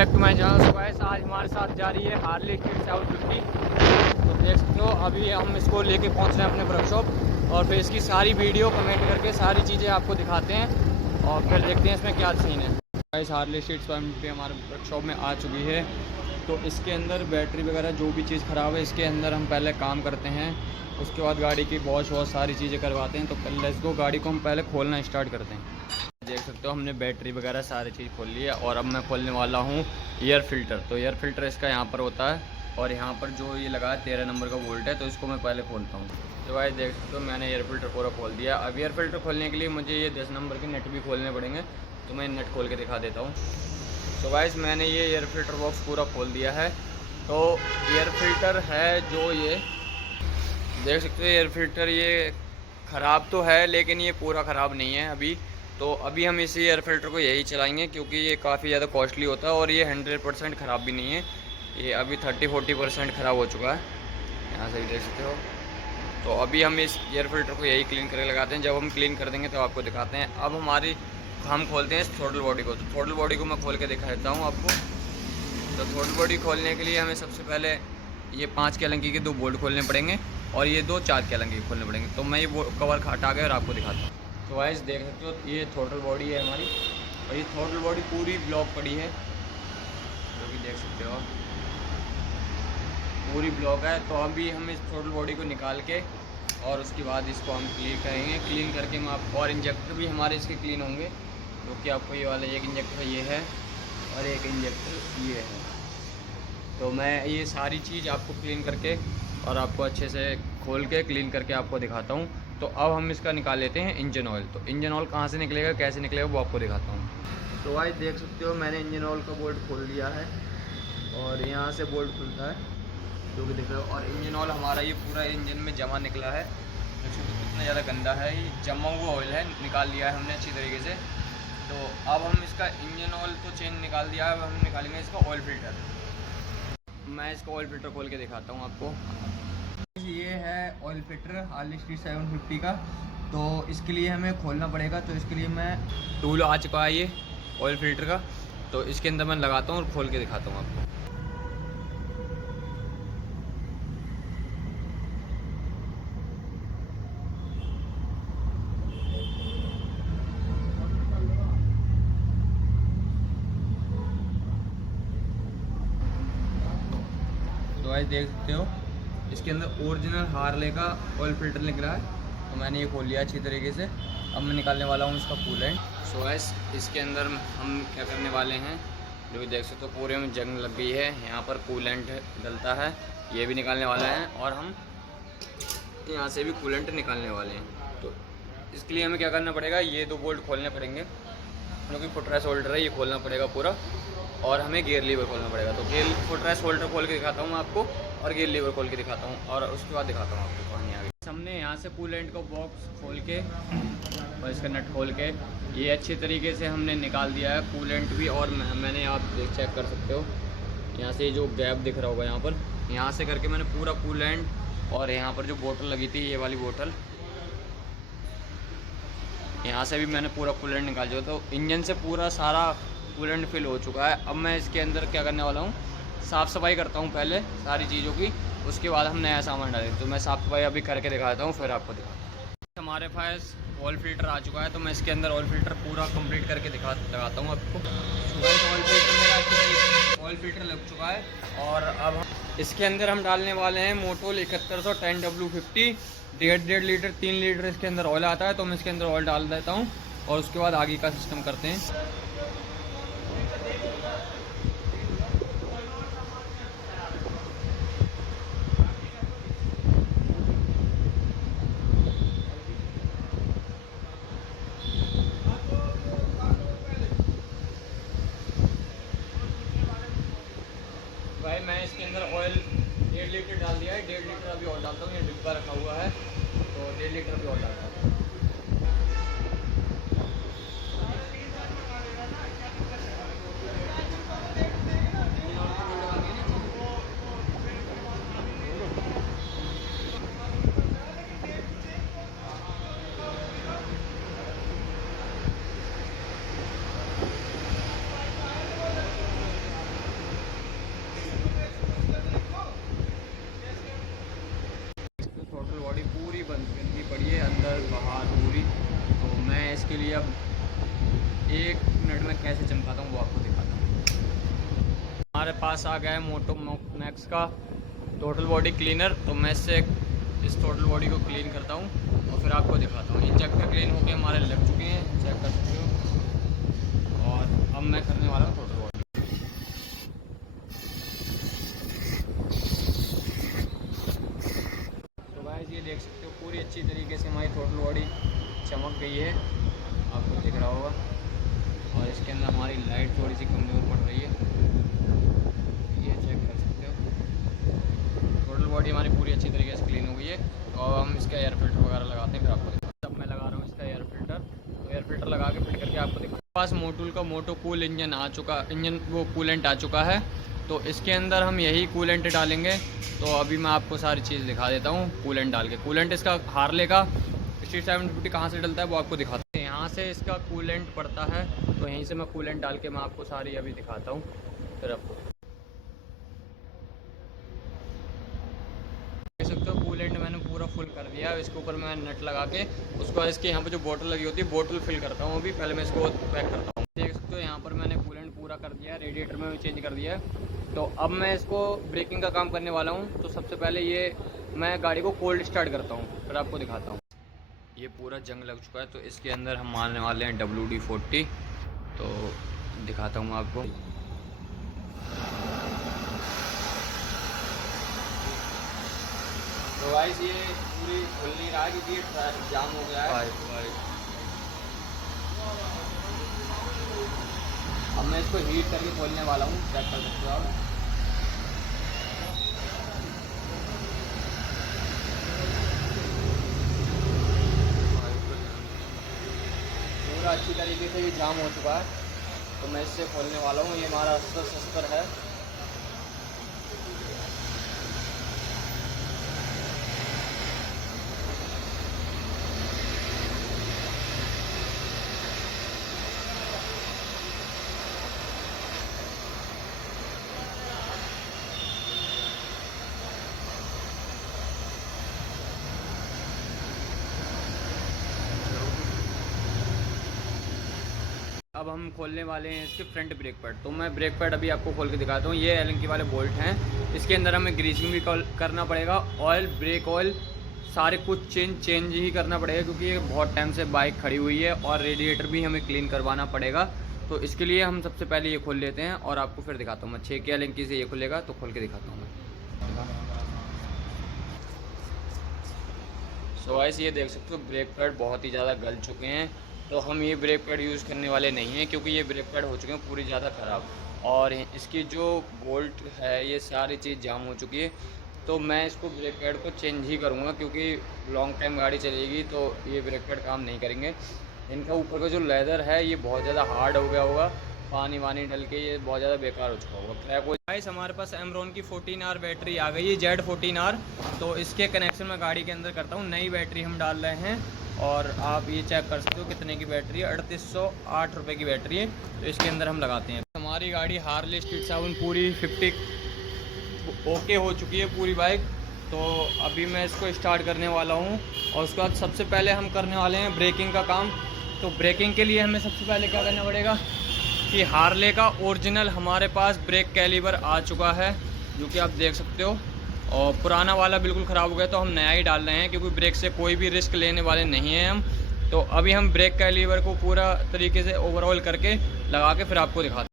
Back to my channel. So guys आज हमारे साथ जा रही है हार्ले डेविडसन 750। तो देख सकते हो अभी हम इसको लेके पहुंच रहे हैं अपने वर्कशॉप और फिर इसकी सारी वीडियो कमेंट करके सारी चीज़ें आपको दिखाते हैं और फिर देखते हैं इसमें क्या सीन है। गाइस हार्ले डेविडसन 750 हमारे वर्कशॉप में आ चुकी है। तो इसके अंदर बैटरी वगैरह जो भी चीज़ ख़राब है इसके अंदर हम पहले काम करते हैं, उसके बाद गाड़ी की वॉश वॉश सारी चीज़ें करवाते हैं। तो लेट्स गो, गाड़ी को हम पहले खोलना स्टार्ट करते हैं। देख सकते हो हमने बैटरी वगैरह सारी चीज़ खोल ली है और अब मैं खोलने वाला हूँ एयर फ़िल्टर। तो एयर फ़िल्टर इसका यहाँ पर होता है और यहाँ पर जो ये लगा है 13 नंबर का वोल्ट है, तो इसको मैं पहले खोलता हूँ। तो भाई देख सकते हो मैंने एयर फ़िल्टर पूरा खोल दिया। अब एयर फ़िल्टर खोलने के लिए मुझे ये 10 नंबर के नट भी खोलने पड़ेंगे, तो मैं नट खोल के दिखा देता हूँ। तो गाइस मैंने ये एयर फ़िल्टर बॉक्स पूरा खोल दिया है। तो एयर फ़िल्टर है जो ये देख सकते हो, एयर फ़िल्टर ये ख़राब तो है लेकिन ये पूरा ख़राब नहीं है अभी। तो अभी हम इसी एयर फ़िल्टर को यही चलाएंगे क्योंकि ये काफ़ी ज़्यादा कॉस्टली होता है और ये 100% ख़राब भी नहीं है। ये अभी 30-40% ख़राब हो चुका है, यहाँ से भी देख सकते हो। तो अभी हम इस एयर फ़िल्टर को यही क्लीन करके लगाते हैं। जब हम क्लीन कर देंगे तो आपको दिखाते हैं। अब हम खोलते हैं इस थ्रोटल बॉडी को। तो थ्रोटल बॉडी को मैं खोल के दिखा देता हूँ आपको। तो थ्रोटल बॉडी खोलने के लिए हमें सबसे पहले ये 5 केलंकी के 2 बोल्ट खोलने पड़ेंगे और ये 2 4 केलंकी खोलने पड़ेंगे। तो मैं ये कवर हटा के और आपको दिखाता हूँ। तो गाइस देख सकते हो ये थ्रोटल बॉडी है हमारी और ये थ्रोटल बॉडी पूरी ब्लॉक पड़ी है, जो कि देख सकते हो पूरी ब्लॉक है। तो अभी हम इस थ्रोटल बॉडी को निकाल के और उसके बाद इसको हम क्लीन करेंगे। क्लीन करके हम आप और इंजेक्टर भी हमारे इसके क्लीन होंगे, जो कि आपको ये वाला एक इंजेक्टर ये है और एक इंजेक्टर ये है। तो मैं ये सारी चीज़ आपको क्लीन करके और आपको अच्छे से खोल के क्लीन करके आपको दिखाता हूँ। तो अब हम इसका निकाल लेते हैं इंजन ऑयल। तो इंजन ऑयल कहाँ से निकलेगा कैसे निकलेगा वो आपको दिखाता हूँ। तो भाई देख सकते हो मैंने इंजन ऑयल का बोल्ट खोल दिया है और यहाँ से बोल्ट खुलता है, जो कि दिख रहा है। और इंजन ऑयल हमारा ये पूरा इंजन में जमा निकला है, कितना ज़्यादा गंदा है, ये जमा हुआ ऑयल है, निकाल लिया है हमने अच्छी तरीके से। तो अब हम इसका इंजन ऑयल तो चेंज निकाल दिया है, अब हम निकालेंगे इसका ऑयल फ़िल्टर। मैं इसका ऑयल फ़िल्टर खोल के दिखाता हूँ आपको। ये है ऑयल फ़िल्टर हार्ले डेविडसन 750 का। तो इसके लिए हमें खोलना पड़ेगा, तो इसके लिए मैं टूल आ चुका है ये ऑयल फ़िल्टर का। तो इसके अंदर मैं लगाता हूँ और खोल के दिखाता हूँ आपको। तो आज देख सकते हो इसके अंदर ओरिजिनल हार्ले का ऑयल फ़िल्टर निकला है। तो मैंने ये खोल लिया अच्छी तरीके से। अब मैं निकालने वाला हूँ इसका कूलेंट। सो गाइस इसके अंदर हम क्या करने वाले हैं, जो कि देख सकते हो पूरे में जंग लग गई है, यहाँ पर कूलेंट डलता है, ये भी निकालने वाला है और हम यहाँ से भी कूलेंट निकालने वाले हैं। तो इसके लिए हमें क्या करना पड़ेगा, ये 2 बोल्ट खोलने पड़ेंगे, जो कि फुटरेस्ट होल्डर है, ये खोलना पड़ेगा पूरा। और हमें गियर लीवर खोलना पड़ेगा। तो गियर फुटरेस्ट होल्डर खोल के दिखाता हूँ मैं आपको और गियर लीवर खोल के दिखाता हूँ और उसके बाद दिखाता हूँ आपको कहानी आगे। हमने यहाँ से कूलेंट का बॉक्स खोल के और इसका नट खोल के ये अच्छे तरीके से हमने निकाल दिया है कूलेंट भी। और मैंने आप चेक कर सकते हो यहाँ से जो गैप दिख रहा होगा यहाँ पर, यहाँ से करके मैंने पूरा कूलेंट और यहाँ पर जो बोतल लगी थी ये वाली बोतल, यहाँ से भी मैंने पूरा कूलेंट निकाल दिया। तो इंजन से पूरा सारा कूलेंट फिल हो चुका है। अब मैं इसके अंदर क्या करने वाला हूँ, साफ़ सफाई करता हूँ पहले सारी चीज़ों की, उसके बाद हम नया सामान डालेंगे। तो मैं साफ़ सफाई अभी करके दिखाता हूँ, फिर आपको दिखाता हूँ। हमारे पास ऑयल फ़िल्टर आ चुका है, तो मैं इसके अंदर ऑयल फ़िल्टर पूरा कंप्लीट करके लगाता हूँ आपको। ऑयल फ़िल्टर मेरा ऑयल फ़िल्टर लग चुका है और अब इसके अंदर हम डालने वाले हैं मोटोल 7110W50। 1.5 लीटर 3 लीटर इसके अंदर ऑयल आता है। तो मैं इसके अंदर ऑयल डाल देता हूँ और उसके बाद आगे का सिस्टम करते हैं। भाई मैं इसके अंदर ऑयल 1.5 लीटर डाल दिया है। 1.5 लीटर अभी और डालता हूँ, ये डिब्बा रखा हुआ है, तो 1.5 लीटर अभी और डालता हूँ। हमारे पास आ गया है मोटो मैक्स का टोटल बॉडी क्लीनर। तो मैं इससे इस टोटल बॉडी को क्लीन करता हूँ और फिर आपको दिखाता हूँ। इंजेक्टर क्लीन होके हमारे लग चुके हैं, चेक कर सकते हो। और अब मैं करने वाला हूँ टोटल बॉडी। तो गाइस ये देख सकते हो पूरी अच्छी तरीके से हमारी टोटल बॉडी चमक गई है, आपको दिख रहा होगा। और इसके अंदर हमारी लाइट थोड़ी सी कमज़ोर पड़ रही है, ये चेक कर सकते हो। टोटल बॉडी हमारी पूरी अच्छी तरीके से क्लीन हो गई है। और हम इसका एयर फिल्टर वगैरह लगाते हैं, फिर आपको दिखाते हैं। अब मैं लगा रहा हूँ इसका एयर फिल्टर। तो एयर फिल्टर लगा के फिट करके आपको दिखा। पास मोटूल का मोटो कूल इंजन आ चुका, वो कूलेंट आ चुका है। तो इसके अंदर हम यही कूलेंट डालेंगे। तो अभी मैं आपको सारी चीज़ दिखा देता हूँ कूलेंट डाल के। कूलेंट इसका हार्ले का स्ट्रीट 750 कहाँ से डलता है वो आपको दिखाते हैं। यहाँ से इसका कूलेंट पड़ता है, तो यहीं से मैं कूलेंट डाल के मैं आपको सारी अभी दिखाता हूँ। फिर आपको देख सकते हो कूलेंट मैंने पूरा फुल कर दिया। इसके ऊपर मैं नट लगा के उसके बाद इसके यहाँ पे जो बोतल लगी होती है बोतल फिल करता हूँ। अभी पहले मैं इसको पैक करता हूँ। देख सकते हो यहाँ पर मैंने कूलेंट पूरा कर दिया है, रेडिएटर में भी चेंज कर दिया है। तो अब मैं इसको ब्रेकिंग का काम करने वाला हूँ। तो सबसे पहले ये मैं गाड़ी को कोल्ड स्टार्ट करता हूँ, फिर आपको दिखाता हूँ। ये पूरा जंग लग चुका है, तो इसके अंदर हम मारने वाले हैं WD-40। तो दिखाता हूँ आपको। तो गाइस ये पूरी खुल नहीं रहा है क्योंकि ये जाम हो गया है। अब मैं इसको हीट करके खोलने वाला हूँ, चेक कर सकते हो आप। पूरा अच्छी तरीके से ये जाम हो चुका है, तो मैं इससे खोलने वाला हूँ। ये हमारा शस्त्र है। अब हम खोलने वाले हैं इसके फ्रंट ब्रेक पैड। तो मैं ब्रेक पैड अभी आपको खोल के दिखाता हूँ। ये एलएनकी वाले बोल्ट हैं, इसके अंदर हमें ग्रीसिंग भी करना पड़ेगा। ऑयल, ब्रेक ऑयल सारे कुछ चेंज ही करना पड़ेगा क्योंकि ये बहुत टाइम से बाइक खड़ी हुई है। और रेडिएटर भी हमें क्लीन करवाना पड़ेगा। तो इसके लिए हम सबसे पहले ये खोल लेते हैं और आपको फिर दिखाता हूँ मैं। 6 के एलएनकी से ये खुलेगा, तो खोल के दिखाता हूँ मैं। सो गाइस ये देख सकते हो ब्रेक पैड बहुत ही ज़्यादा गल चुके हैं। तो हम ये ब्रेक पैड यूज़ करने वाले नहीं हैं क्योंकि ये ब्रेक पैड हो चुके हैं पूरी ज़्यादा ख़राब। और इसकी जो बोल्ट है ये सारी चीज़ जाम हो चुकी है। तो मैं इसको ब्रेक पैड को चेंज ही करूँगा क्योंकि लॉन्ग टाइम गाड़ी चलेगी तो ये ब्रेक पैड काम नहीं करेंगे। इनका ऊपर का जो लेदर है ये बहुत ज़्यादा हार्ड हो गया होगा, पानी वानी डल के ये बहुत ज़्यादा बेकार हो चुका होगा, क्रैक हो। गाइस हमारे पास एमरॉन की 14R बैटरी आ गई है, Z14R। तो इसके कनेक्शन मैं गाड़ी के अंदर करता हूँ। नई बैटरी हम डाल रहे हैं और आप ये चेक कर सकते हो कितने की बैटरी है। 3808 रुपये की बैटरी है। तो इसके अंदर हम लगाते हैं। हमारी गाड़ी हार्ले स्ट्रीट 7 पूरी 50 ओके हो चुकी है पूरी बाइक। तो अभी मैं इसको स्टार्ट करने वाला हूँ और उसके बाद सबसे पहले हम करने वाले हैं ब्रेकिंग का काम। तो ब्रेकिंग के लिए हमें सबसे पहले क्या करना पड़ेगा कि हार्ले का ओरिजिनल हमारे पास ब्रेक कैलिबर आ चुका है, जो कि आप देख सकते हो। और पुराना वाला बिल्कुल ख़राब हो गया तो हम नया ही डाल रहे हैं क्योंकि ब्रेक से कोई भी रिस्क लेने वाले नहीं हैं हम। तो अभी हम ब्रेक कैलिबर को पूरा तरीके से ओवरऑल करके लगा के फिर आपको दिखाते हैं।